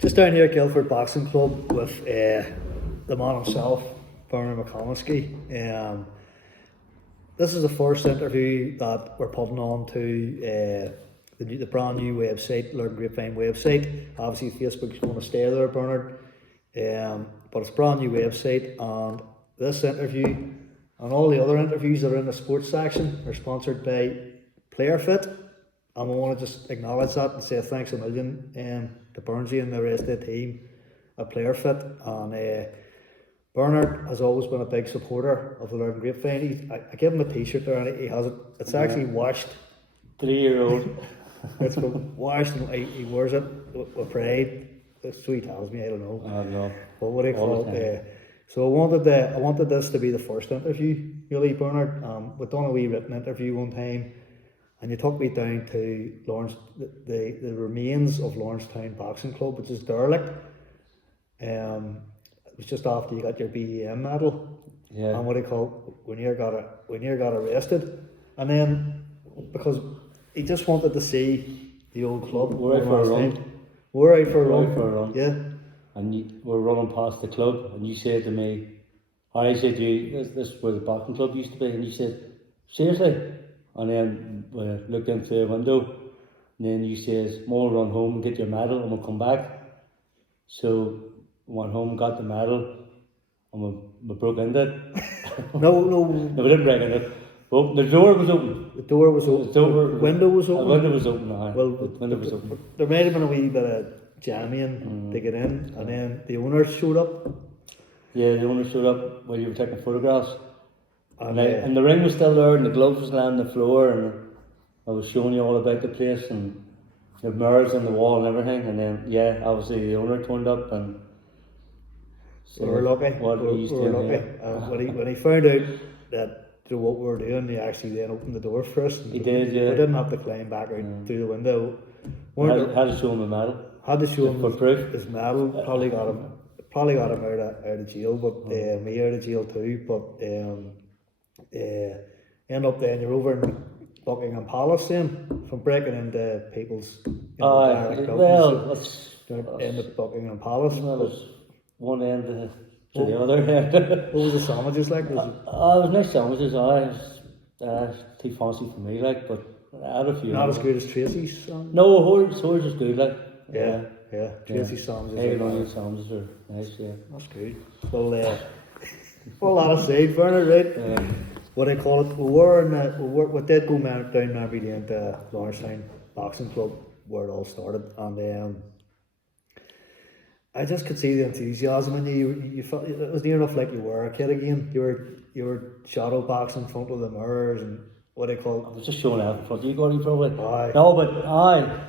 Just down here at Guildford Boxing Club with the man himself, Bernard McComiskey. This is the first interview that we're putting on to the brand new website, Learn Grapevine website. Obviously Facebook's going to stay there, Bernard, but it's a brand new website, and this interview and all the other interviews that are in the sports section are sponsored by PlayerFit, and we want to just acknowledge that and say thanks a million to Burnsy and the rest of the team at PlayerFit. And Bernard has always been a big supporter of the Learn Grapevine. I give him a t-shirt there, and he has it. It's actually washed. 3-year-old. It's been washed, and he wears it with pride. That's what he tells me. I don't know. I know. But what do you call it? So I wanted this to be the first interview, really, Bernard. We've done a wee written interview one time, and you took me down to Lawrence, the remains of Lawrencetown Boxing Club, which is derelict. It was just after you got your BEM medal. Yeah. And what do you call it? When you got arrested, and then because he just wanted to see the old club. We're out for a run. We're out for a run. Yeah. And we're running past the club, and you said to me, I said to you, this is where the boxing club used to be, and you said, seriously? And then we looked into the window, and then you said, we'll run home and get your medal, and we'll come back. So we went home, got the medal, and we broke into it. No, we didn't break into it. Well, the door was open. The door was open. The window was open. The window was open. Well, the window was open. There might have been a wee bit of jamming to get in, and then the owners showed up. Yeah, the owners showed up while you were taking photographs. And the ring was still there, and the gloves was lying on the floor, and I was showing you all about the place, and the mirrors on the wall and everything. And then, yeah, obviously the owner turned up, and so we were lucky. When he found out that what we were doing, he actually then opened the door for us. He did, yeah. We didn't have to climb back out through the window. Had to show him the medal. Had to show him for proof. His medal. Probably got him out of jail, but me out of jail too. But end up then you're over in Buckingham Palace then, from breaking into people's end up Buckingham Palace. Well, there's one end to the other end. What was the sandwiches like? It was nice sandwiches. Too fancy for me, like, but I had a few. Not as good as Tracy's. No, Hoyle's was good, like. Yeah. Tracy's sandwiches. Hey, sandwiches are nice, yeah. That's good. Well, all that aside, Bernard, right? What I call it, we did go down memory lane to Lawrencetown Boxing Club, where it all started, and I just could see the enthusiasm in you. You felt it was near enough like you were a kid again. You were shadow boxing in front of the mirrors, and what do you call it? I was just showing out in front of you, Gordy, probably. Aye. No, but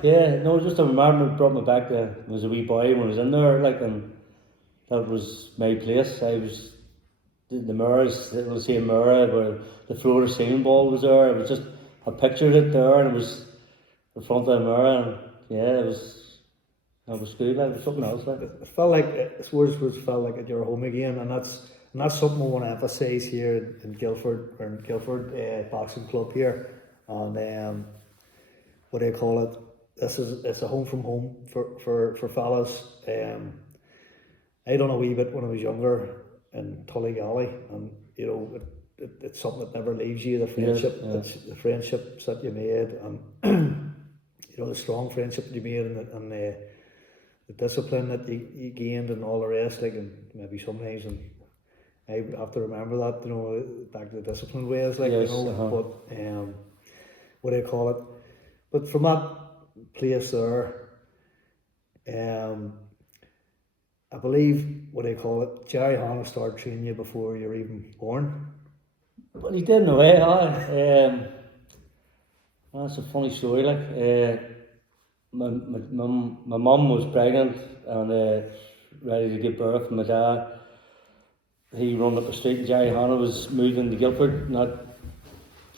no, just I remember it brought me back to when I was a wee boy when I was in there, like, and that was my place. I was the mirrors, it was the same mirror where the floor ceiling ball was there. It was just, I pictured it there, and it was in front of the mirror, and yeah, it was good. Like, it was something else. Like, it felt like felt like you're home again, and that's something I want to emphasise here in Guildford, or in Guildford Boxing Club here. And what do you call it? It's a home from home for fellas. I done a wee bit when I was younger in Tully Galley, and you know it's something that never leaves you. The friendship, the friendships that you made, and you know the strong friendship that you made, and the discipline that you gained, and all the rest. Like, and maybe sometimes, and I have to remember that, you know, back to the disciplined ways, like, yes, you know. But what do you call it? But from that place there, I believe, what do you call it? Jerry Hanna started training you before you were even born. Well, he did in a way. That's a funny story. Like, my mum was pregnant and ready to give birth. My dad, he run up the street, and Jerry Hanna was moved into Guildford not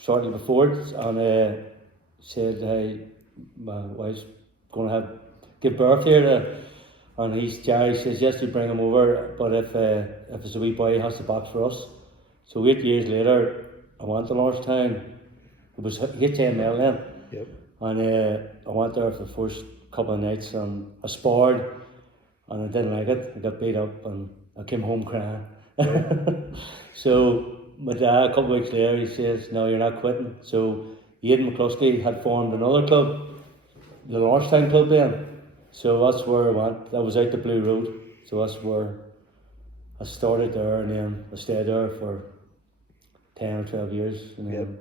shortly before it, and said, "Hey, my wife's going to give birth here." And Jerry says, "Yes, you bring him over, but if it's a wee boy, he has to box for us." So 8 years later, I went to Lawrencetown. It was HML then. Yep. And I went there for the first couple of nights, and I sparred and I didn't like it. I got beat up and I came home crying. Right. So my dad, a couple of weeks later, he says, "No, you're not quitting." So Aidan McComiskey had formed another club, the Lordstown Club then. So that's where I went. That was out the Blue Road. So that's where I started there, and then I stayed there for 10 or 12 years. And Yep. then,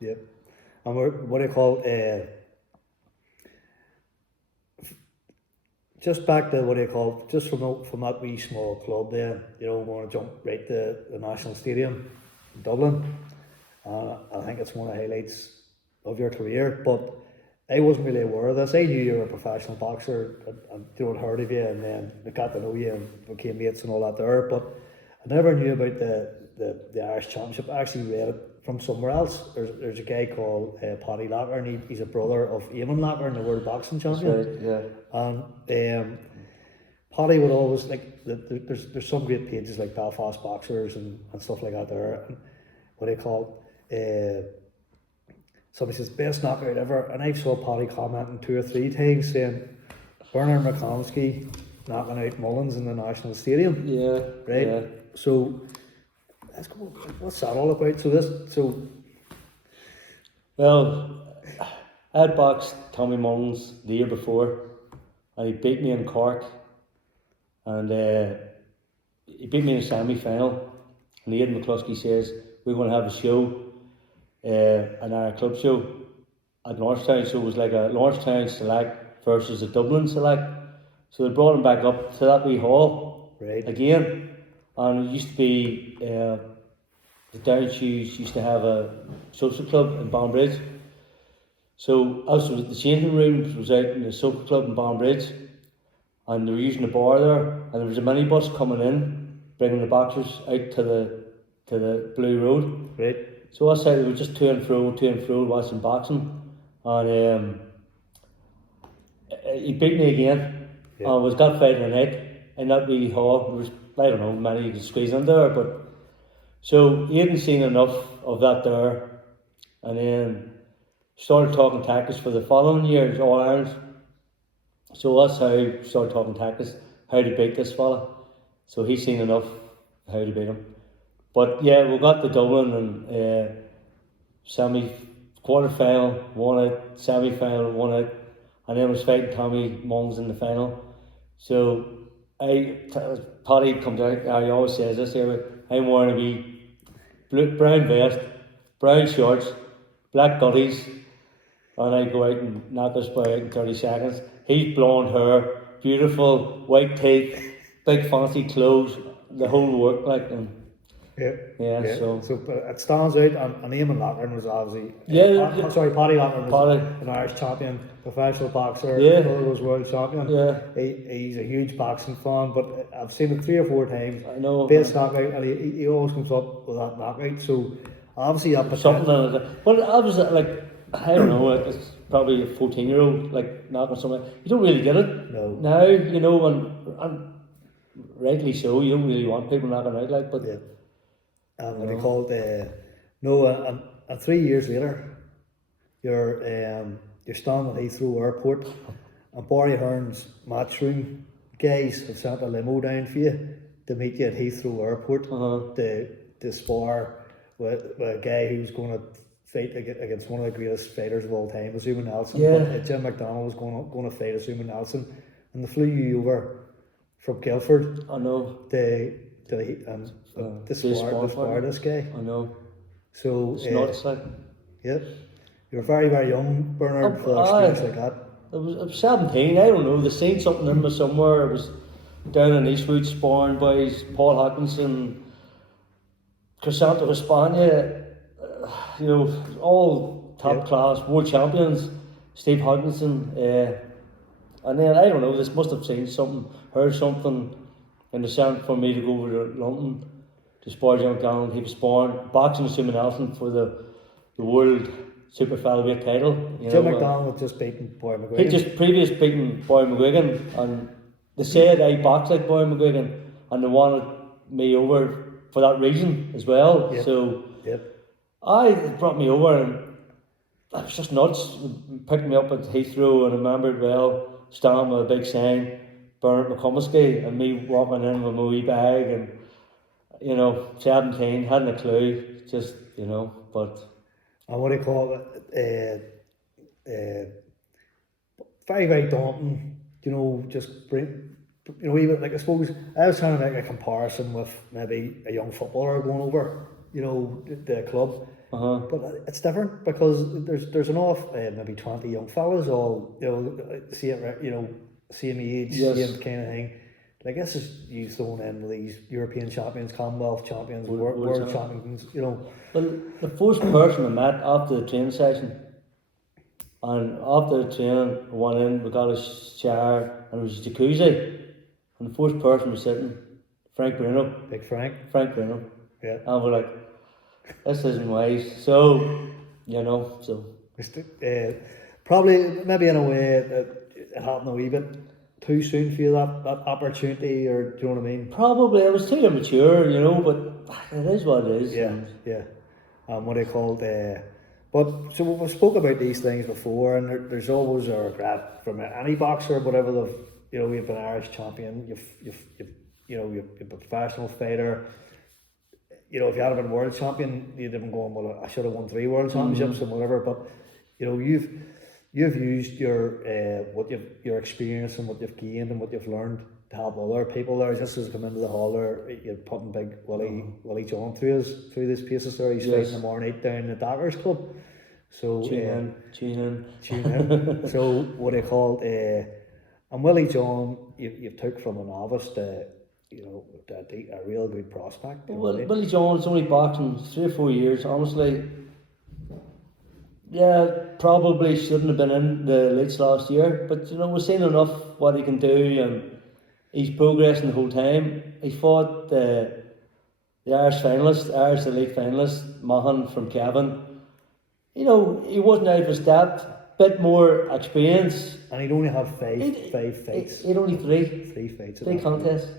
Yep. And what do you call just back to what do you call just from that wee small club there, you know, want to jump right to the National Stadium in Dublin. I think it's one of the highlights of your career, but I wasn't really aware of this. I knew you were a professional boxer and you know, I'd heard of you, and then I got to know you and became mates and all that there, but I never knew about the Irish Championship. I actually read it from somewhere else. There's a guy called Paddy Locker, and he's a brother of Eamon Locker, and the world boxing champion. right, yeah. And Paddy would always like there's some great pages like Belfast Boxers and stuff like that there. And what do you call it? Somebody says best knockout ever, and I saw Paddy commenting 2 or 3 times saying Bernard McComiskey knocking out Mullins in the National Stadium. Yeah. Right. Yeah. So let's go. What's that all about? Well, I had boxed Tommy Mullins the year before, and he beat me in Cork, and he beat me in a semi-final. And Aidan McCluskey says, "We're going to have a show, an Irish club show at Lordstown." So it was like a Lordstown select versus a Dublin select. So they brought him back up to that wee hall right again, and it used to be the Downshoes used to have a social club in Bridge. So also the changing rooms was out in the social club in Bridge, and they were using the bar there, and there was a minibus coming in, bringing the boxers out to the Blue Road. right So that's how they were just to and fro, watching boxing, and he beat me again. Yeah. And was got fight in the night in that wee hall. There was, I don't know, many you could squeeze in there, but so he hadn't seen enough of that there, and then started talking tactics for the following years, All Ireland. So that's how I started talking tactics, how to beat this fella. So he's seen enough how to beat him. But yeah, we got to Dublin and quarter final, won it, semi final, won it, and then was fighting Tommy Mullins in the final. So Paddy comes out, he always says this here, I'm wearing a wee brown vest, brown shorts, black gutties, and I go out and knock this boy out in 30 seconds. He's blonde hair, beautiful, white teeth, big fancy clothes, the whole work like them. Yeah. So it stands out, and Eamon Loughlin was obviously Paddy Loughlin was an Irish champion, professional boxer. Yeah, brother was world champion. Yeah, he's a huge boxing fan, but I've seen it 3 or 4 times. I know. Best knockout, and he always comes up with that knockout. So obviously that something like that. But I was like, I don't know, it's probably a 14-year-old like knocking something. You don't really get it. No. Now, you know, and rightly so. You don't really want people knocking out like, but. Yeah. And what they called and 3 years later, you're standing at Heathrow Airport, and Barry Hearn's matchroom guys have sent a limo down for you to meet you at Heathrow Airport to spar with a guy who's going to fight against one of the greatest fighters of all time, Azuma Nelson. Yeah. Jim McDonald was going to fight Azuma Nelson, and they flew you over from Guildford. I know. To spar this guy. I know. So it's nuts, like. Yep. You're very, very young, Bernard, for experience like that. I was 17, I don't know. They seen something in me somewhere. I was down in Eastwood sparring boys, Paul Hawkinson, Crisanto Hispania, you know, all top class world champions, Steve Hawkinson, and then I don't know, they must have seen something, heard something, and they sent for me to go over to London to spar Jim McDonald. He was sparring, boxing with Azuma Nelson for the world super featherweight title. Jim McDonald had just beaten Boy McGuigan. He just previous beaten Boy McGuigan, and they said I boxed like Boy McGuigan, and they wanted me over for that reason as well. Yep. So yep. It brought me over, and I was just nuts. They picked me up at Heathrow, and I remembered well, standing with a big sign, Bernard McComiskey and me walking in with my wee bag and, 17, hadn't a clue, just, but... And what do you call it? Very, very daunting, just bring, even like I suppose I was trying to make a comparison with maybe a young footballer going over, the club. But it's different because there's enough maybe 20 young fellas all same age, Yes. same kind of thing. Like this is you thrown in with these European champions, Commonwealth champions, world champions, Well, the first person I met after the training session, and after the training, I went in, we got a shower, and it was a jacuzzi, and the first person was sitting, Frank Bruno. Big Frank. Frank Bruno. Yeah. And we're like, this isn't wise. So, so. Probably, maybe in a way, it happened a wee bit too soon for you, that opportunity, or do you know what I mean? Probably, I was too immature, but it is what it is. Yeah, yeah. What they called, but so we've spoke about these things before, and there's always a regret from any boxer, whatever you've been Irish champion, you've been a professional fighter. If you had been world champion, you'd have been going, well, I should have won 3 world championships and whatever. But you've used your your experience and what you've gained and what you've learned to help other people there. Just as come into the hall there, you're putting big Willie John through these paces there. He's fighting tomorrow night down in the Dockers Club. So tune in. So what they called and Willie John, you took from a novice to a real good prospect. Willie John's only boxing 3 or 4 years, honestly. Yeah, probably shouldn't have been in the elites last year, but we've seen enough what he can do, and he's progressing the whole time. He fought the Irish finalist, Irish elite finalist, Mahan from Cavan. He wasn't out of his depth, bit more experience. And he'd only had five fights. He'd only 3 fights. 3 contests.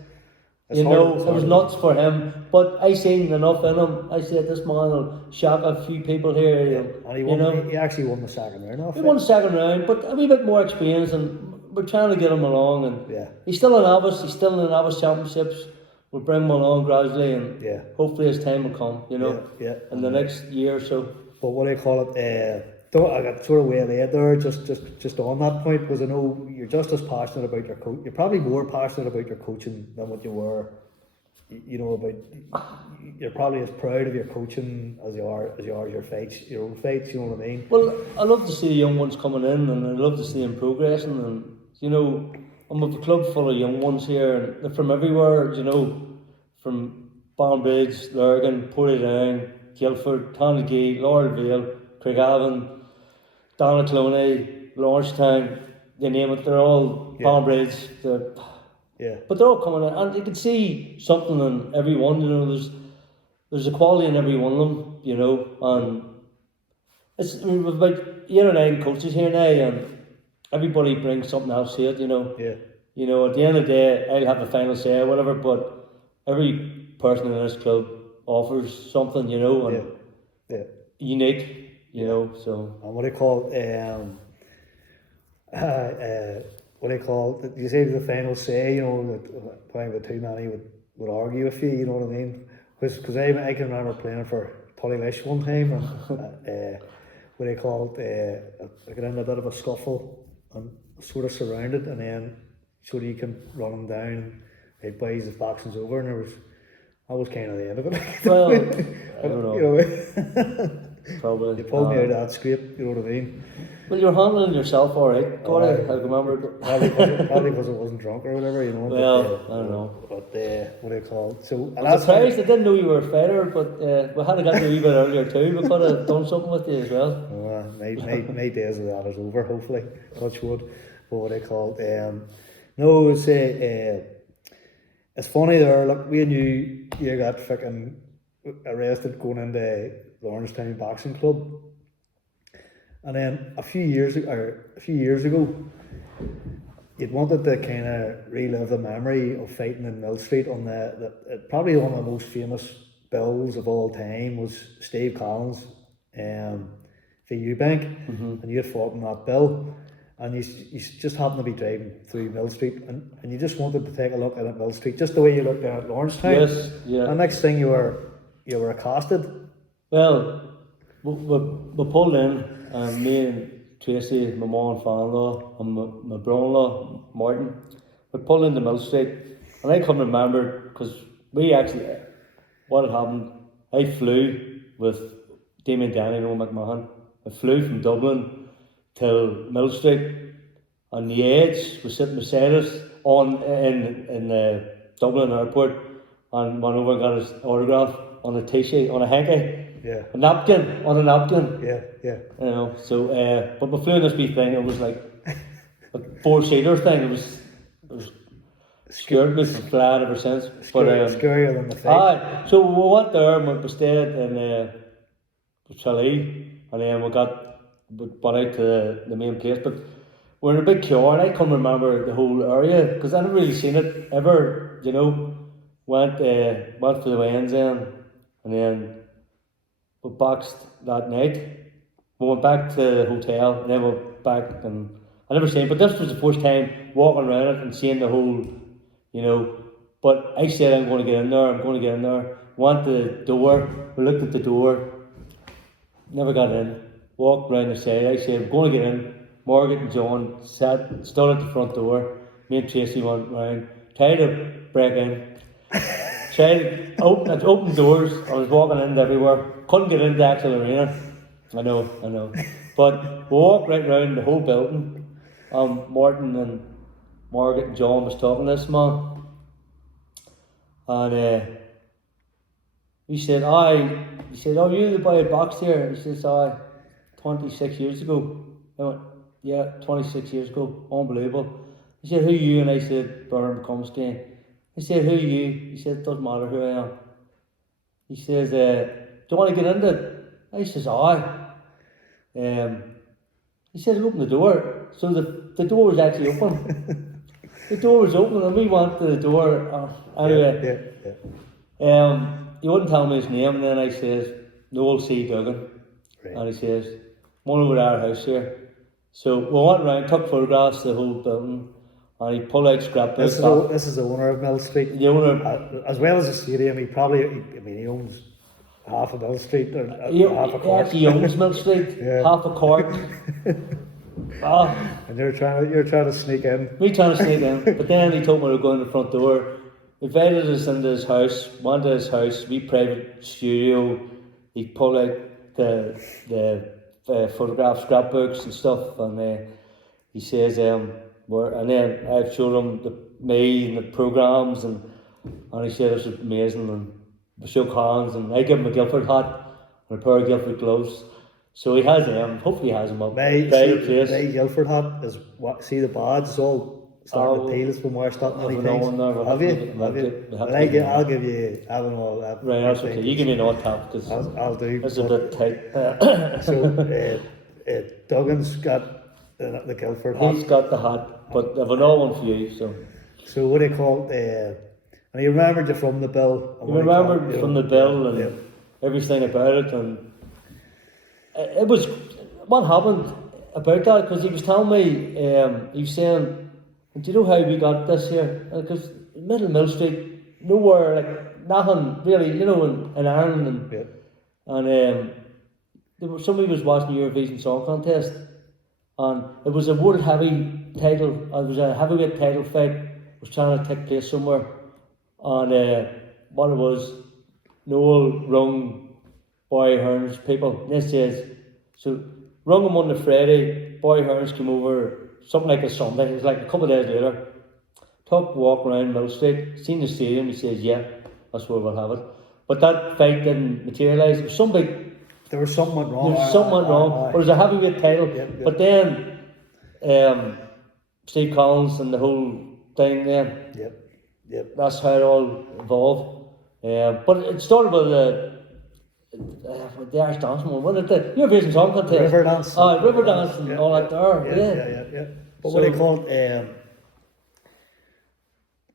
It was nuts for him, but I seen enough in him. I said this man will shock a few people here. Yeah. And he won. He actually won the second round. He won the second round, but a wee bit more experience, and we're trying to get him along. And he's still a novice. He's still in the novice championships. We'll bring him along gradually, and hopefully his time will come. In the next year or so. But what do you call it? I got sort of waylaid there just on that point, because I know you're just as passionate about your coach. You're probably more passionate about your coaching than what you were. You're probably as proud of your coaching as you are your fights, your own fights. You know what I mean? Well, I love to see the young ones coming in, and I love to see them progressing. And I'm with a club full of young ones here, and they're from everywhere. From Barnbridge, Lurgan, Portadown, Guildford, Tonagee, Laurelvale, Craigavon, Donaghcloney, Lawrencetown, you name it, they're all Barnbridge. But they're all coming in, and you can see something in every one. There's a quality in every one of them. And we've about 8 or 9 coaches here now, and everybody brings something else to it. At the end of the day, I'll have the final say or whatever, but every person in this club offers something, and unique. So. And what do you call you say the final say, that probably too many would argue with you, you know what I mean? Because I can remember playing for Tullylish one time, and what do you call it? I got in a bit of a scuffle and sort of surrounded, and then sort of you can run them down, right, boys, the boxing's over, and that was kind of the end of it. Well, I don't know. Probably. You pulled me out of that scrape, you know what I mean? Well, you're handling yourself alright. I remember. Probably because I wasn't drunk or whatever, Well, I don't know. But what do you call it? So, I'm surprised I didn't know you were a fighter, but we had to get you a wee bit earlier too. We could have done something with you as well. My days of that is over, hopefully. Touch wood. But what do you call it? No, it's funny there. Look, we knew you got fucking arrested going into Lawrencetown Boxing Club, and then a few years ago, you'd wanted to kind of relive the memory of fighting in Mill Street on probably one of the most famous bills of all time was Steve Collins, for Eubank, and you had fought in that bill, and you just happened to be driving through Mill Street, and you just wanted to take a look at Mill Street, just the way you looked there at Lawrencetown. Yes, yeah. And next thing you were accosted. Well, we pulled in, and me and Tracy, my mum and father-in-law, and my brother-in-law, Martin, we pulled into Mill Street, and I couldn't remember, because what had happened, I flew with Damien Danny and Owen McMahon. I flew from Dublin till Mill Street, and the Edge was sitting beside us in Dublin Airport, and went over and got his autograph on a t-shirt, on a hanky. Yeah. A napkin, on a napkin. Yeah. You know, so, but we flew in this wee thing, it was like a four-seater thing, it was scared me from flying ever since. Scarier than the flight. So we went there and we stayed in Tralee, and then we got out to the main place, but we're in a big queue, and I can't remember the whole area, because I never really seen it ever, you know. Went for the weigh-ins then, and then we boxed that night. We went back to the hotel, and then we went back, and I never seen it, but this was the first time walking around it and seeing the whole, you know. But I said, I'm going to get in there. Went to the door, we looked at the door, never got in. Walked round the side, I said, I'm going to get in. Margaret and John stood at the front door. Me and Tracy went round, tried to break in. Tried to open doors. I was walking in everywhere. Couldn't get into the actual arena. I know. But we walked right round the whole building. Martin and Margaret and John was talking to this man. And he said, oh, you the boy who boxed here? He says, 26 years ago. I went, yeah, 26 years ago. Unbelievable. He said, who are you? And I said, Brother McComiskey. He said, who are you? He said, it doesn't matter who I am. He says, do you want to get into it? I says, aye. He says, open the door. So the door was actually open. The door was open, and we went to the door. Anyway, he wouldn't tell me his name, and then I says, Noel C. Duggan. Right. And he says, come on over to our house here. So we went around, took photographs of the whole building, and he pulled out scrapbooks. This is the owner of Mill Street. The owner, as well as the stadium, he owns half of Mill Street, or half a court. He actually owns Mill Street, half a court. And you're trying to sneak in. Me trying to sneak in, but then he told me to go in the front door. Invited us into his house, went to his house, wee private studio. He pulled out the photograph scrapbooks and stuff, and he says, and then I've showed him me and the programs, and he said it was amazing, and we shook hands, and I gave him a Guildford hat and a pair of Guildford gloves. So he has them. Hopefully he has them up. My Guildford hat is what? See the badge is all starting to peel. It's been washed up many times. Have you? I'll give you. I don't know. Right, that's okay. You give me an odd tap because I'll do. It's a bit tight. So Duggan's got the Guildford hat. He's got the hat, but I've another one for you. So what do you call it? And he remembered you from the bill. He remembered from the bill and everything about it, and it was what happened about that, because he was telling me, he was saying, do you know how we got this here? Because middle Mill Street, nowhere, like nothing really, you know, in Ireland, and somebody was watching the Eurovision Song Contest, and it was a world heavy title, it was a heavyweight title fight, was trying to take place somewhere, and what it was, Noel rung Boy Hearns people, and this says, so rung him on the Friday, Boy Hearns came over, something like a Sunday, it was like a couple of days later, took a walk around Mill Street, seen the stadium, he says, yeah, that's where we'll have it. But that fight didn't materialise, it was some big... There was something went wrong. But it was a heavyweight title. But then, Steve Collins and the whole thing then, that's how it all evolved. But it started with the Irish dance one, wasn't it? The Eurovision Song Contest. River dance. River dance and all that there. Yeah. But so, what do you call it?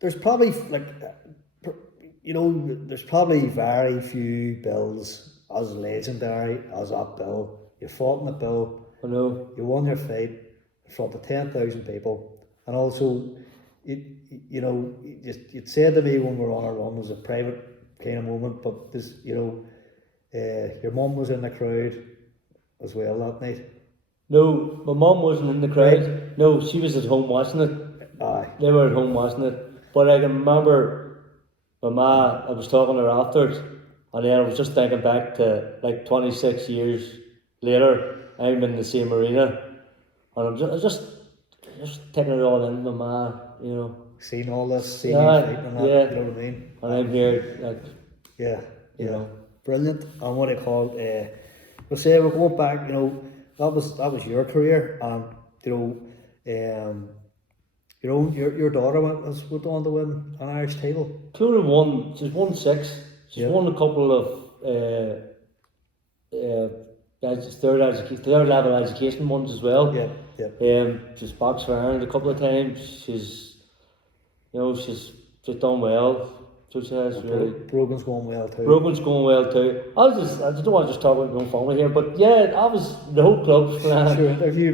There's probably, there's probably very few bills as legendary as that bill. You fought in the bill. I know. You won your fight. in front of 10,000 people, and also, you'd said to me when we were on our run, it was a private kind of moment, but this, your mum was in the crowd as well that night. No, my mum wasn't in the crowd. Right. No, she was at home watching it. Aye. They were at home watching it. But I can remember my ma, I was talking to her afterwards, and then I was just thinking back to like 26 years later, I'm in the same arena, and I was just taking it all in, my ma, Seen all this, seen you Yeah, fighting and that, yeah. you know what I mean? And I'm here, like, Yeah, you know. brilliant. And what I called, we'll say we're going back, that was your career, and your daughter went on to win an Irish title. Clodagh won, she's won 6. She's won a couple of third level education ones as well. Yeah. She's boxed for Ireland a couple of times. She's done well. So she has really. Brogan's going well too. Brogan's going well too. I don't want to just talk about my own family here, but yeah, the whole club's grand. Sure, if you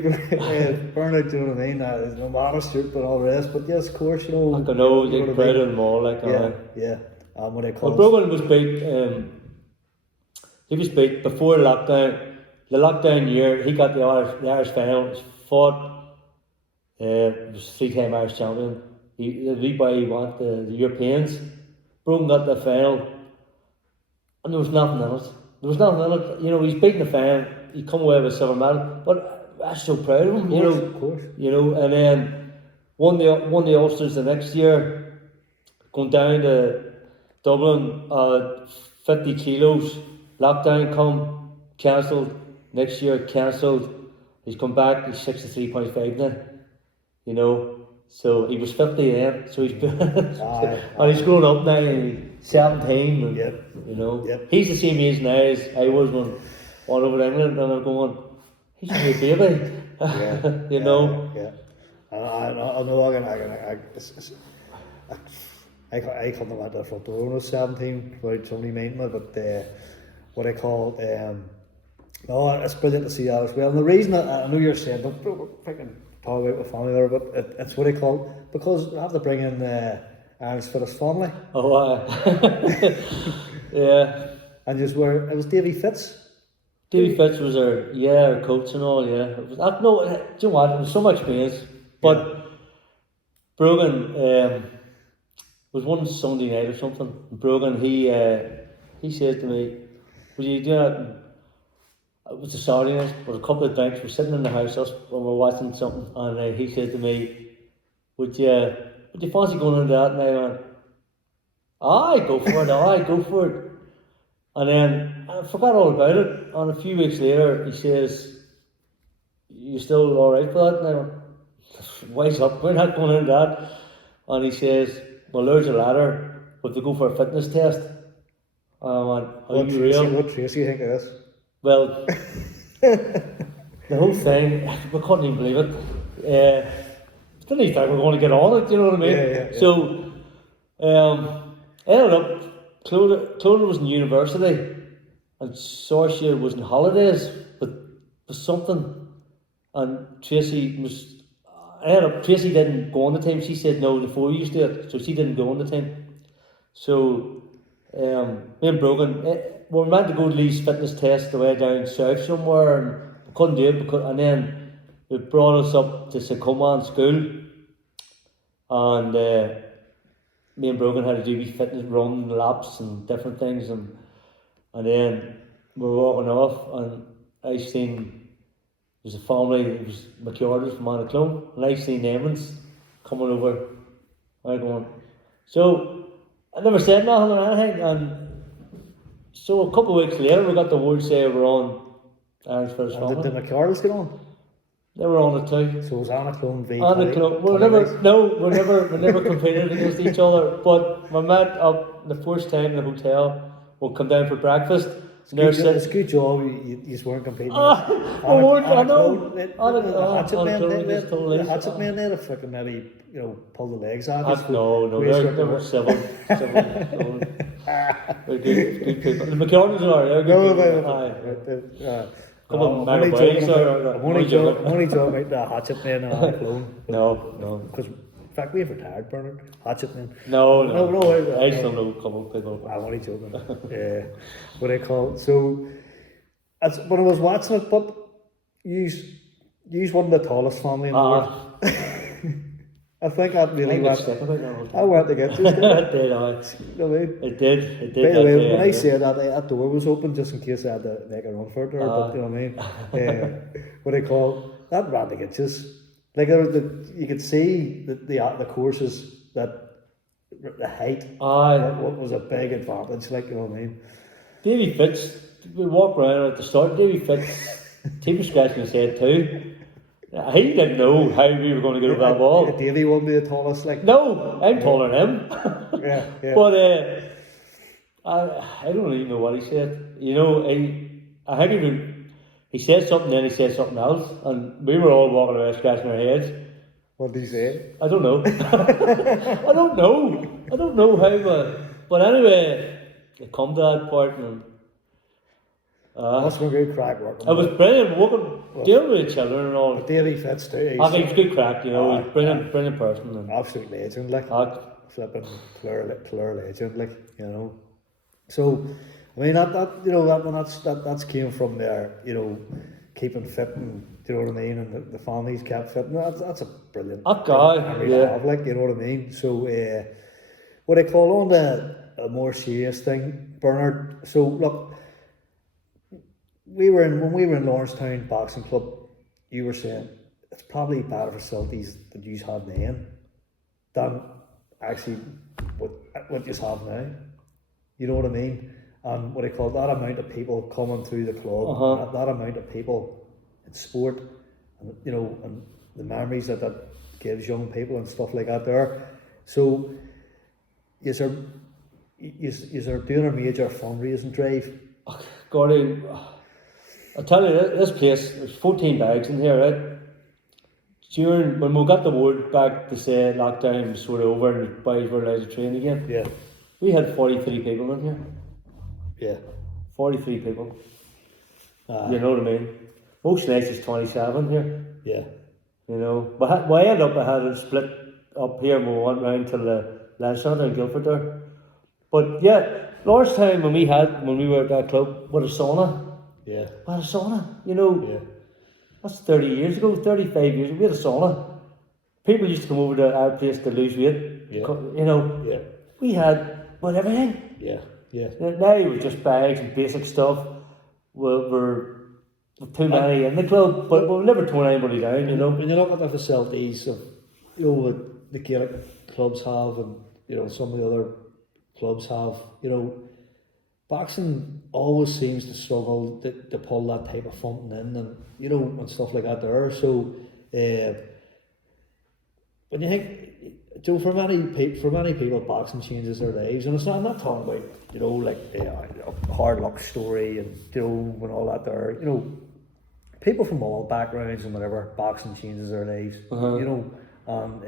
burn out, do you know what I mean? There's no Stewart, but all the rest. But yes, of course, I know, you get proud of them all. Like, yeah. What I call. Well, Brogan was beat. He was beat before lockdown. The lockdown year, he got the Irish final. He fought. Was 3-time Irish champion. The wee boy he won the Europeans. Brogan got the final, and there was nothing in it. There was nothing in it. He's beaten the final. He come away with a silver medal. But I'm so proud of him. Of course. And then won the Ulsters the next year, going down to Dublin, 50 kilos. Lockdown come, cancelled. Next year cancelled. He's come back. He's 63.5 now. So he was 50 then. So he's and he's grown up now. And he's 17. And, he's the same age now as I was when all over England, and I'm going, he's a new baby. Yeah. I know. I come to the front door when I was 17 without somebody minding me, but what I call it's brilliant to see that as well. And the reason I know you're saying don't freaking talk about my family there, but it's what I call, because I have to bring in Ireland's fittest family. Yeah. And just where it was Davy Fitz. Davy Fitz was our coach and all. Yeah, it was. Do you know what? It was so much experience, but Brogan was one Sunday night or something. And Brogan he said to me, "Would you do that?" It was a Saturday night, but a couple of drinks. We're sitting in the house when we're watching something, and he said to me, "Would you fancy going into that?" And I went, "Aye, go for it. Aye, go for it." And then I forgot all about it. And a few weeks later, he says, "You still all right for that?" And I went, "Wise up, we're not going into that." And he says, "Well, there's a ladder, but to go for a fitness test." And I went, "Are you real?" What trace do you think it is? Well, the whole thing, we couldn't even believe it. Didn't even think we were going to get on it, you know what I mean? Yeah. So, ended up, Clodagh was in university, and Saoirse was in holidays, but for something, and Tracy didn't go on the team. She said no, the 4 years do it, so she didn't go on the team. So, me and Brogan, we were meant to go to Lee's fitness test the way down south somewhere, and we couldn't do it and then they brought us up to Sacoman school, and me and Brogan had to do fitness run laps and different things, and then we were walking off, and I seen there's a family, it was McComiskey from Monaclone, and I seen Evans coming over. I going, so I never said nothing or anything, and so a couple of weeks later we got the word say we're on Irish First Family. Did the McCartles get on? They were on it too. So it was Anaclone v. We never competed against each other, but we met up the first time in the hotel. We'll come down for breakfast. It's a good job you weren't competing. I know. The hatchet men there have freaking maybe, pull the legs out. No, they were civil. They're good people. The McComiskey are, they're good people. couple of mega boys or I'm only joking about the hatchet men and all clone. No. Because, in fact, we've retired, Bernard. Hatchet men. No. I no. still know a couple of people. I'm only joking. What I call so. When I was watching it, but you's one of the tallest family in the world. I think that really went. I went to get you. It did, You know what I mean? It did. By the way, when I said that door was open just in case I had to make a run for it, but you know what I mean? What I call that ran to get you. Like you could see the courses that the height what was a big advantage. Like you know what I mean? Davy Fitz, we walked around at the start. Davy Fitz, he was scratching his head too. He didn't know how we were going to get over that wall. Davy won't be the tallest, like. No, I'm taller than him. Yeah. But I don't even know what he said. You know, I think he said something, then he said something else, and we were all walking around scratching our heads. What did he say? I don't know. I don't know how, but anyway, it come to that part, and Must have been good crack working. it was brilliant working, dealing with the children and all. Davy Fitz too. I think it's good crack, you know. He's a brilliant person. And absolute legend, like. Flipping clear legend, like, you know. So, I mean that's came from there, you know, keeping fit and you know what I mean, and the family's kept fit. And that's a brilliant. That guy, have, like, you know what I mean. So, what I call on a more serious thing, Bernard. So look, when we were in Lawrencetown Boxing Club, you were saying it's probably better facilities that you had then than actually what you have now. You know what I mean? And what I call that amount of people coming through the club, that amount of people in sport, and you know, and the memories that gives young people and stuff like that there. So, is there doing a major fundraising drive? Oh, Gordy, I'll tell you, this place, there's 14 bags in here, right? When we got the word back to say lockdown was sort of over and boys were allowed to train again, we had 43 people in here. Yeah. 43 people. You know what I mean? Most nights is 27 here. Yeah. You know, we ended up, I had it split up here and we went round to the Land Centre in Guildford there. But yeah, last time when we were at that club, with a sauna. Yeah. We had a sauna, you know. Yeah. That's 30 years ago, 35 years ago, we had a sauna. People used to come over to our place to lose weight. Yeah. You know. Yeah. We had everything. Yeah. Yeah. Now it was just bags and basic stuff. We're too many in the club, but we've never torn anybody down, you know. When you look at the facilities of, you know, what the Gaelic clubs have and, you know, some of the other clubs have, you know, boxing always seems to struggle to pull that type of funding in and, you know, and stuff like that there. So, when you think, Joe, for many people, boxing changes their lives, and I'm not talking about, you know, like a hard luck story and, you know, and all that there, you know, people from all backgrounds and whatever, boxing changes their lives, you know, and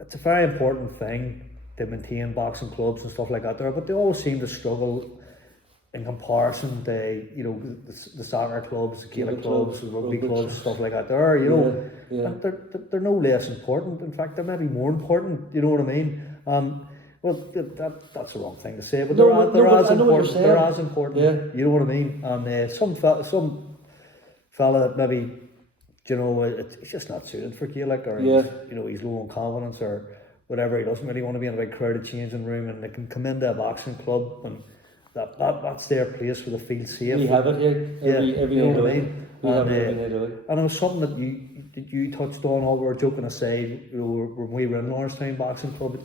it's a very important thing to maintain boxing clubs and stuff like that there, but they always seem to struggle in comparison to, you know, the soccer clubs, the Gaelic clubs, the rugby clubs, stuff like that there, you know. And they're no less important. In fact, they're maybe more important, you know what I mean? Well, that's the wrong thing to say, but they're as important, you know what I mean? And some fella that maybe, you know, it's just not suited for Gaelic, or he's, you know, he's low on confidence or whatever, he doesn't really want to be in a big crowded changing room, and they can come into a boxing club and that's their place where they feel safe. We have it here every you know night. What I mean? And it was something that you touched on, all we were joking aside, you know, when we were in Lawrencetown Boxing Club,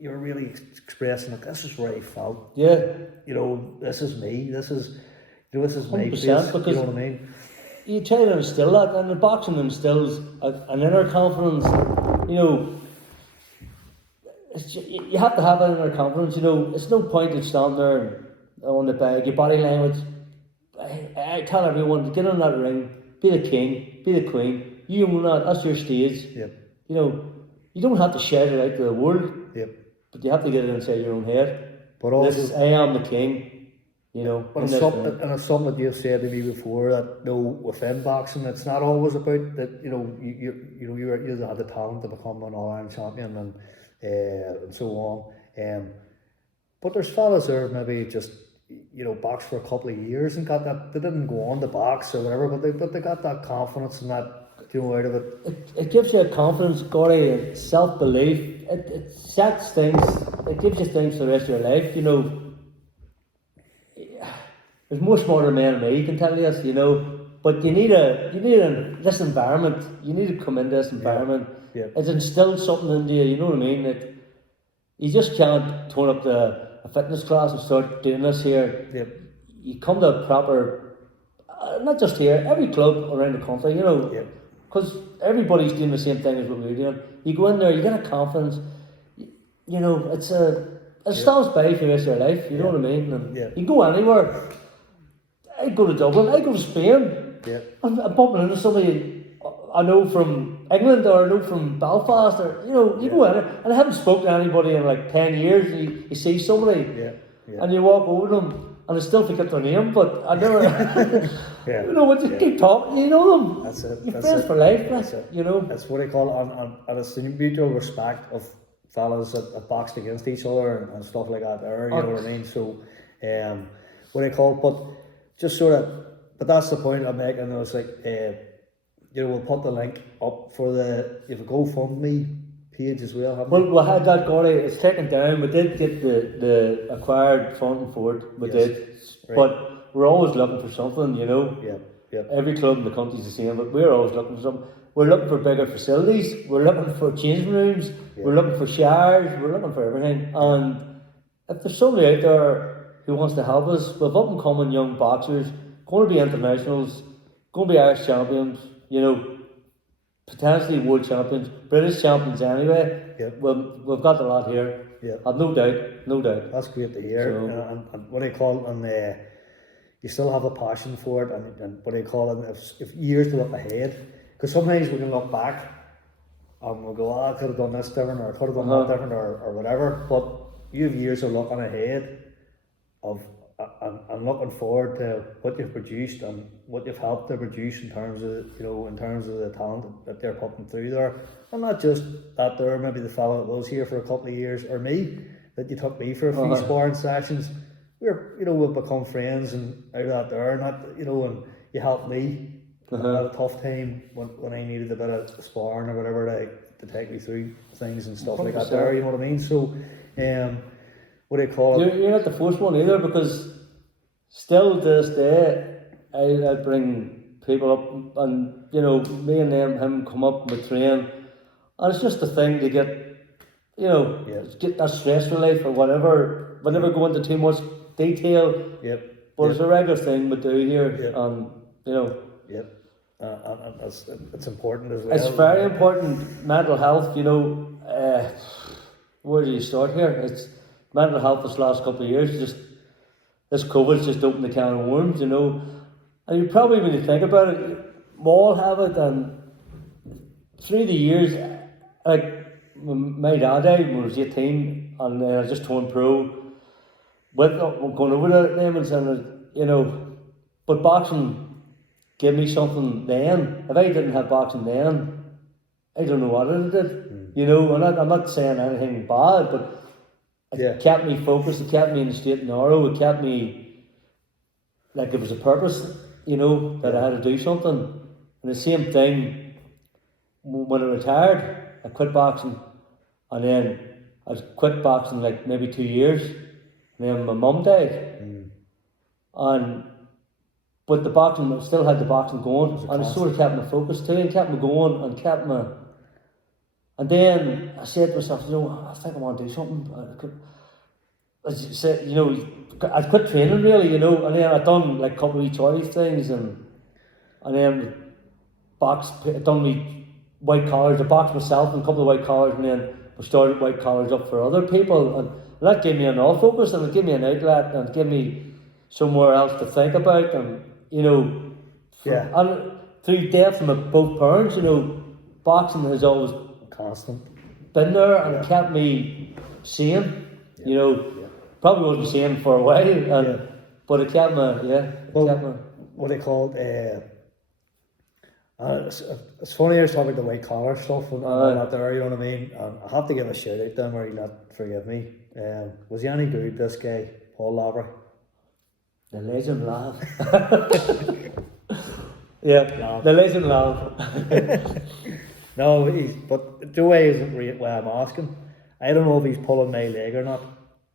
you were really expressing that this is where I felt. Yeah. You know, this is me, this is my place, because, you know what I mean? You try to instill that, and the boxing instills an inner confidence, you know. You have to have an inner confidence, you know. It's no point in standing there on the bag, your body language. I tell everyone to get on that ring, be the king, be the queen. You own that, that's your stage. Yep. You know, you don't have to shout it out to the world, yep, but you have to get it inside your own head. But also, I am the king. you know. But in it's this something, ring. and it's something that you've said to me before that within boxing, it's not always about that. You had the talent to become an All-Ireland champion and so on. But there's fellas there maybe just boxed for a couple of years and got that. They didn't go on to box or whatever, but they got that confidence and that out of it. It gives you a confidence, Gordy, self-belief. It sets things. It gives you things for the rest of your life. You know, there's more smarter men than me, can tell you this. You know, but you need this environment. You need to come into this environment. Yeah. It instills something into you. You know what I mean? You just can't turn up a fitness class and start doing this here. Yeah. You come to a proper, not just here, every club around the country. You know. Yeah. Because everybody's doing the same thing as what we're doing. You go in there, you get a confidence. You know, it stands by for the rest of your life. You know what I mean? And you go anywhere. I go to Dublin. I go to Spain. Yeah. I'm bumping into somebody I know from England or I know from Belfast or you go in there and I haven't spoken to anybody in like 10 years. You see somebody and you walk over them. And I still forget their name, but I never. Keep talking, you know them. That's it. You're friends for life, that's it. You know. That's what I call it, and it's the mutual respect of fellas that boxed against each other and stuff like that. There, you know what I mean. So, what I call it, but just sort of, but that's the point I'm making. It's like, we'll put the link up for you have a GoFundMe page as well, haven't we had that, Gordy. It's taken down. We did get the acquired funding for it. We did, right. But we're always looking for something, you know. Yeah. Every club in the country's the same, but we're always looking for something. We're looking for bigger facilities. We're looking for changing rooms. Yeah. We're looking for showers. We're looking for everything. And if there's somebody out there who wants to help us, we've up and coming young boxers, going to be internationals, going to be Irish champions, you know. Potentially world champions, British champions anyway. Yep. We've got a lot here. Yeah. I've no doubt. That's great to hear. So, and what do you call it? And you still have a passion for it, and what do you call it? If years to look ahead, because sometimes we can look back and we'll go, I could have done this different, or I could have done that different, or whatever. But you have years of looking ahead of. I'm looking forward to what you've produced and what you've helped to produce in terms of the talent that they're putting through there, and not just that there. Maybe the fellow that was here for a couple of years, or me, that you took me for a few sparring sessions. We've become friends and out of that there, and you helped me. I had a tough time when I needed a bit of sparring or whatever to take me through things and stuff 100%. Like that there. You know what I mean? So, what do you call it? You're not the first one either, because still to this day, I bring people up and, me and him come up and we train. And it's just a thing to get, get that stress relief or whatever go into too much detail. Yep. But it's a regular thing we do here. Yep. And, Yep. And it's important as well. It's very important, mental health, where do you start here? It's mental health this last couple of years, this COVID's just opened the can of worms, and you probably, when you think about it, we all have it, and through the years, like my dad died when I was 18, and I just turned pro, going over to them and but boxing gave me something then. If I didn't have boxing then, I don't know what it did, I'm not saying anything bad, but it kept me focused, it kept me in the straight and narrow, it kept me like there was a purpose, that I had to do something. And the same thing, when I retired, I quit boxing, and then I quit boxing like maybe 2 years, and then my mum died. But the boxing, I still had the boxing going, and it sort of kept my focus too, and kept me going, and kept me. And then I said to myself, I think I want to do something. As you said, I quit training really, and then I done like a couple of charity things, and then I done me white collars. I boxed myself in a couple of white collars, and then I started white collars up for other people, and that gave me an all focus, and it gave me an outlet, and it gave me somewhere else to think about, and and through death from both parents, boxing has always constant been there, and it kept me sane. Probably wasn't sane for a while, and But it kept me, yeah. What they called it's funny you're talking about the white collar stuff and all that there, you know what I mean? And I have to give a shout out to him or he'll not forgive me. Was he any good, this guy, Paul Lavery? The legend laugh. Yeah, the legend laugh. No, but the way isn't why I'm asking. I don't know if he's pulling my leg or not.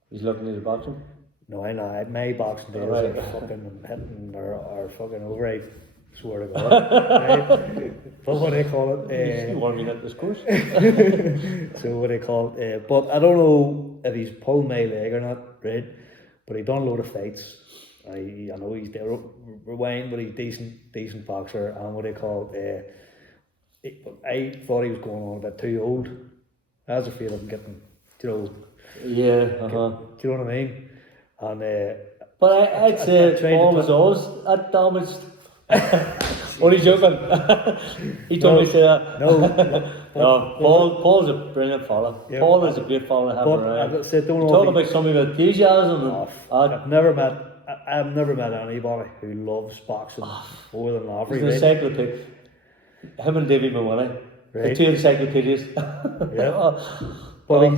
He's looking at the boxing? No, I know. My boxing days are fucking hitting or fucking over. I swear to God. Right? But what they call it? You want me at this course? So what they call it? But I don't know if he's pulling my leg or not, right? But he done a load of fights. I know he's there rewind, but he's decent boxer. And what they call it? I thought he was going on a bit too old. I was afraid of him getting, you know. Yeah. Do you know what I mean? And but I'd say Paul was always that damaged. Only joking. He told me to say that. No, Paul's a brilliant fella. Yeah, Paul is a great fella to have around. Talk about somebody with enthusiasm. I've never met anybody who loves boxing more than Lavery. He's an encyclopedia. Him and Davy Maloney, the two encyclopedias. Yeah. But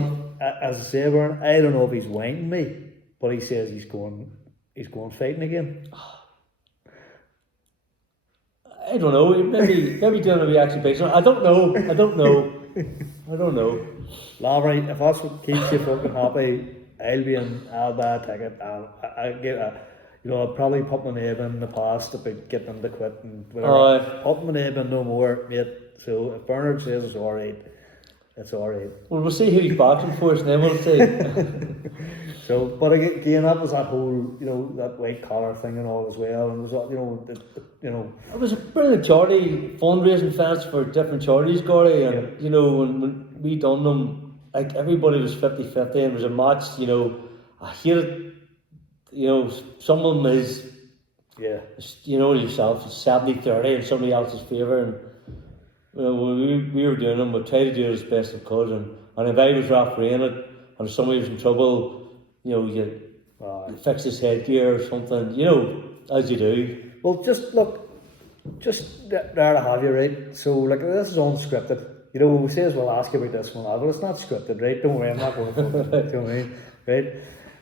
as I say, Bern, I don't know if he's wanting me, but he says he's going fighting again. I don't know. Maybe doing a reaction based on. I don't know. Lavery, if that's what keeps you fucking happy, I'll buy a ticket. I'll get a. You know, I've probably put my name in the past about getting them to quit and whatever. Put my name in no more, mate. So if Bernard says it's alright, it's alright. Well, we'll see who he's boxing for us and then we'll see. So, but again, that was that whole, you know, that white collar thing and all as well. And it was, you know. It was a brilliant charity fundraising fest for different charities, Gordy. And, you know, when we done them, like everybody was 50-50 and it was a match, you know. I hated. You know, some of them is, you know yourself, it's 70-30 in somebody else's favour. And you know, when we were doing them, we tried to do it as best we could. And if I was refereeing it and somebody was in trouble, you know, you fix his headgear or something, you know, as you do. Well, just there to have you, right? So, like, this is unscripted. You know, we say we'll ask you about this one, but it's not scripted, right? Don't worry, I'm not going to do you know what I mean? Right?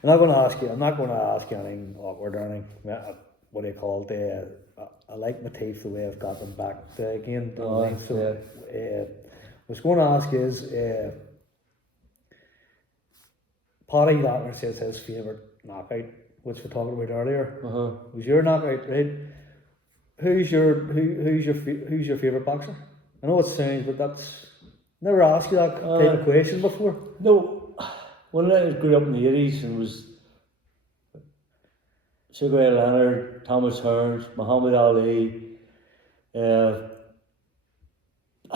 I'm not going to ask you anything awkward or anything. What do you call it? I like my teeth the way I've got them back again. I was going to ask you is, Paddy Latner says his favourite knockout, which we talked about earlier, was your knockout, right? Who's your favourite boxer? I know it sounds, but that's never asked you that type of question before. No. When I grew up in the 80s and was Sugar Ray Leonard, Thomas Hearns, Muhammad Ali,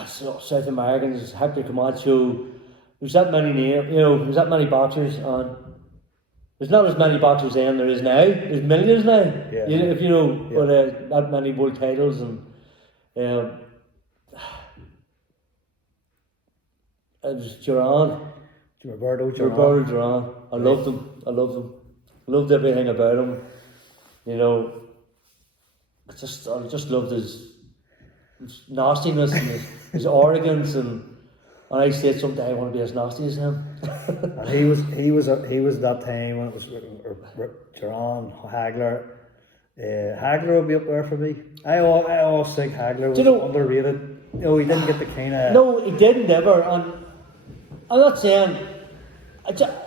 South Americans, Hector Camacho, there's that many names, you know, there's that many boxers, and there's not as many boxers then there is now. There's millions now. Yeah. You know, if you know, but that many world titles and it was Duran. Roberto Duran. I loved him. Loved everything about him. You know, I just loved his nastiness and his arrogance, and I said someday I want to be as nasty as him. And he was that time when it was Duran, Hagler. Hagler would be up there for me. I always think Hagler was underrated. You know, he didn't get the kind of. No, he didn't ever, and I'm not saying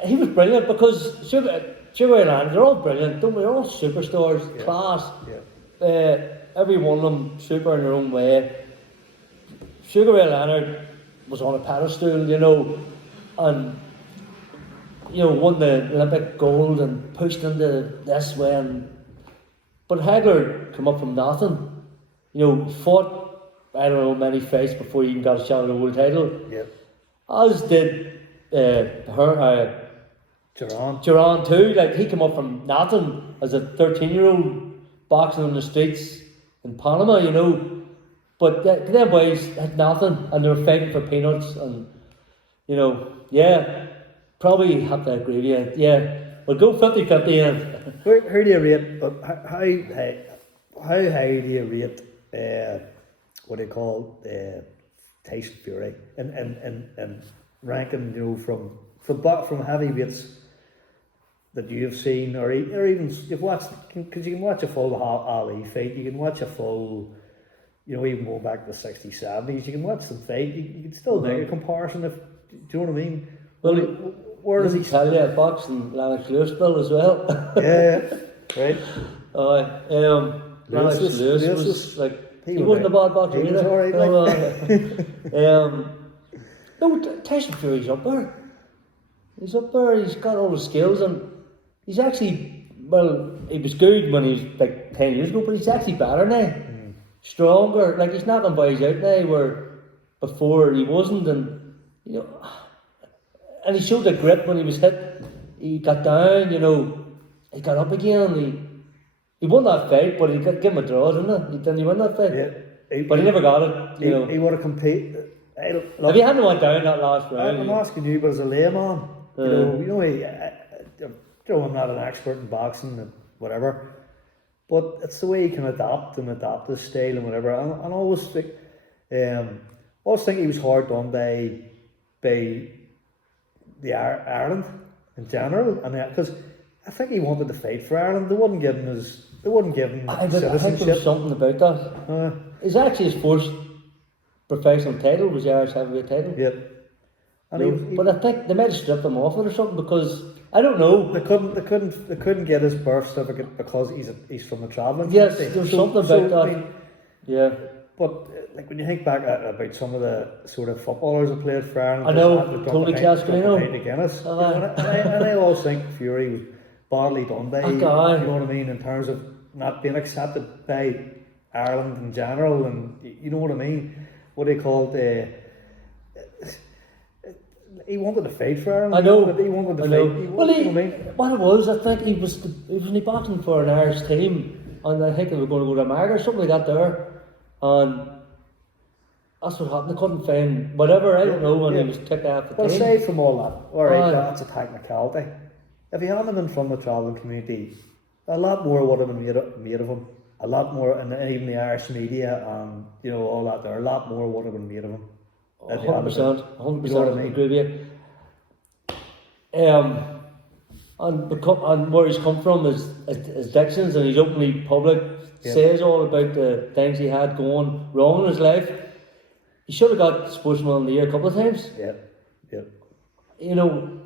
he was brilliant because Sugar Ray Leonard, they're all brilliant, they're all superstars, class. Yeah. Every one of them super in their own way. Sugar Ray Leonard was on a pedestal, you know, and you know, won the Olympic gold and pushed into this way. But Hagler came up from nothing, you know, fought I don't know many fights before he even got a shot at a world title. Yeah. As did Duran too. Like he came up from nothing as a 13-year-old boxing on the streets in Panama, you know. But them boys had nothing and they were fighting for peanuts and you know, probably have to agree with you. Yeah. We'll go 50-50 in. Who do you rate? How high do you rate? What do you call Tyson Fury and ranking? You know, from heavyweights that you've seen, or even you've watched, because you can watch a full Ali fight, you can watch a full. You know, even going back to the 60s, 70s, you can watch them fight. You can still make a comparison. Do you know what I mean? Well, where does he tell you boxing Lennox Lewis bill as well? Yeah, right. Lennox Lewis was like he wasn't a bad boxer either. He was alright. No, Tyson Fury's up there. He's up there. He's got all the skills, and he's actually he was good when he was like 10 years ago, but he's actually better now. Stronger, like he's knocking boys out now where before he wasn't, and you know, and he showed the grip when he was hit. He got down, you know, he got up again. He won that fight, but he gave him a draw, didn't he win that fight? Yeah, but he never got it. You know, he would have competed. If he hadn't went down that last round, I'm asking you, but as a layman, you know, I'm not an expert in boxing and whatever. But it's the way he can adapt his style and whatever. And I always think, he was hard done by the Ireland in general, and because I think he wanted to fight for Ireland. They wouldn't give him citizenship. I think there was something about that. It's actually his first professional title was the Irish heavyweight title. Yep. And but I think they might have stripped him off it or something, because I don't know. They couldn't get his birth certificate because he's from the travelling. Yes, there's something about that. I mean, yeah. But like when you think back about some of the sort of footballers that played for Ireland, I know, Tony Cascarino. And I always think Fury was badly done by you know what I mean, in terms of not being accepted by Ireland in general, and you know what I mean. What they called he wanted to fight for Ireland. I know. He wanted to fight. What it was, I think he was boxing for an Irish team, and I think they were going to go to America or something like that there, and that's what happened. They couldn't find whatever, I don't know, when he was kicked out the team. But aside from all that, alright, that's a technicality. If he hadn't been from the travelling community, a lot more would have been made of him. A lot more, and even the Irish media and you know all that there, a lot more would have been made of him. 100%, you know what I mean? Agree with you. And where he's come from is Dixon's, and he's openly public, says all about the things he had going wrong in his life. He should have got Sportsman of the Year a couple of times. Yeah. You know,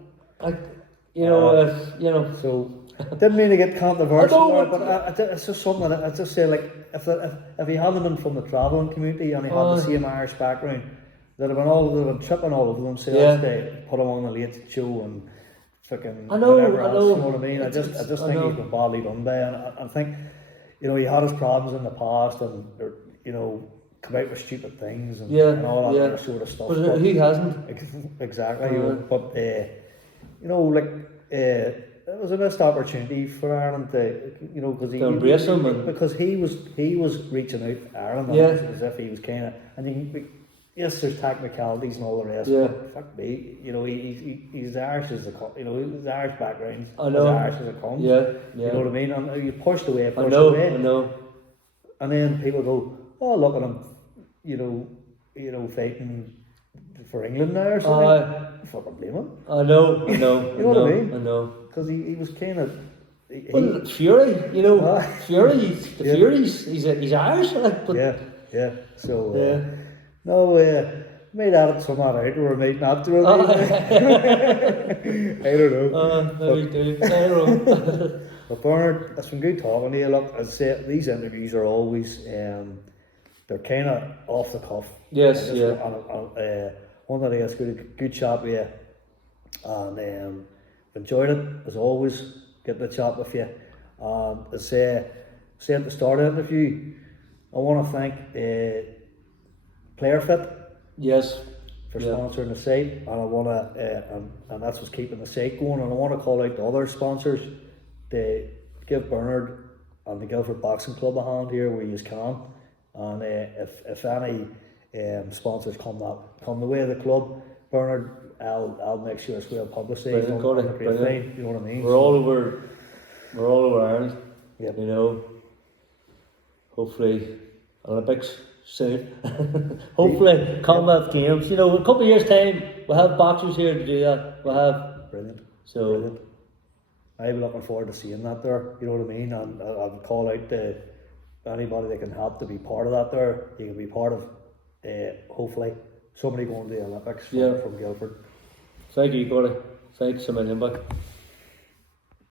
So didn't mean to get controversial, but it's just something that I just say, like if he hadn't been from the travelling community and he had the same Irish background, they'd have been tripping all over themselves. They put him on the Late Show and fucking whatever else. You know what I mean? I just think he's been badly done by, and I think you know he had his problems in the past, and you know come out with stupid things and all that other sort of stuff. But he hasn't exactly. But you know, like it was a missed opportunity for Ireland to, you know, because embrace him, because he was reaching out to Ireland as if he was kind of, and yes, there's technicalities and all the rest. But fuck me, you know, he's Irish as his Irish background, as Irish as it comes. You know what I mean? And you pushed away. I know. And then people go, oh, look at him, you know, fighting for England now or something. Fucking blame him. I know. You know what I mean? I know. Because he was kind of. Fury, you know, Fury's he's Irish, like, but yeah. So no, might add some of that out, or might not do it. I don't know. Maybe I don't know. But Bernard, it's been good talking to you. Look, as I say, these interviews are always they're kind of off the cuff. Yes, One day it's good chat with you, and enjoyed it as always. Getting to chat with you. As I say at the start of the interview, I want to thank PlayerFit. Yes. For sponsoring the site, and I want to, and that's what's keeping the site going. And I want to call out the other sponsors to give Bernard and the Guildford Boxing Club a hand here where you can. And if any sponsors come the way of the club, Bernard, I'll make sure it's well publicised Brilliant, on Cody, the grapevine. You know what I mean? We're all over Ireland. Yep. You know. Hopefully, Olympics soon. Hopefully, Commonwealth Games. You know, in a couple of years' time, we'll have boxers here to do that. We'll have. Brilliant. So. Brilliant. I'm looking forward to seeing that there. You know what I mean? And I'll call out to anybody that can help to be part of that there. You can be part of. Hopefully, somebody going to the Olympics from Guildford. Thank you, Cody. Thanks a million, bud.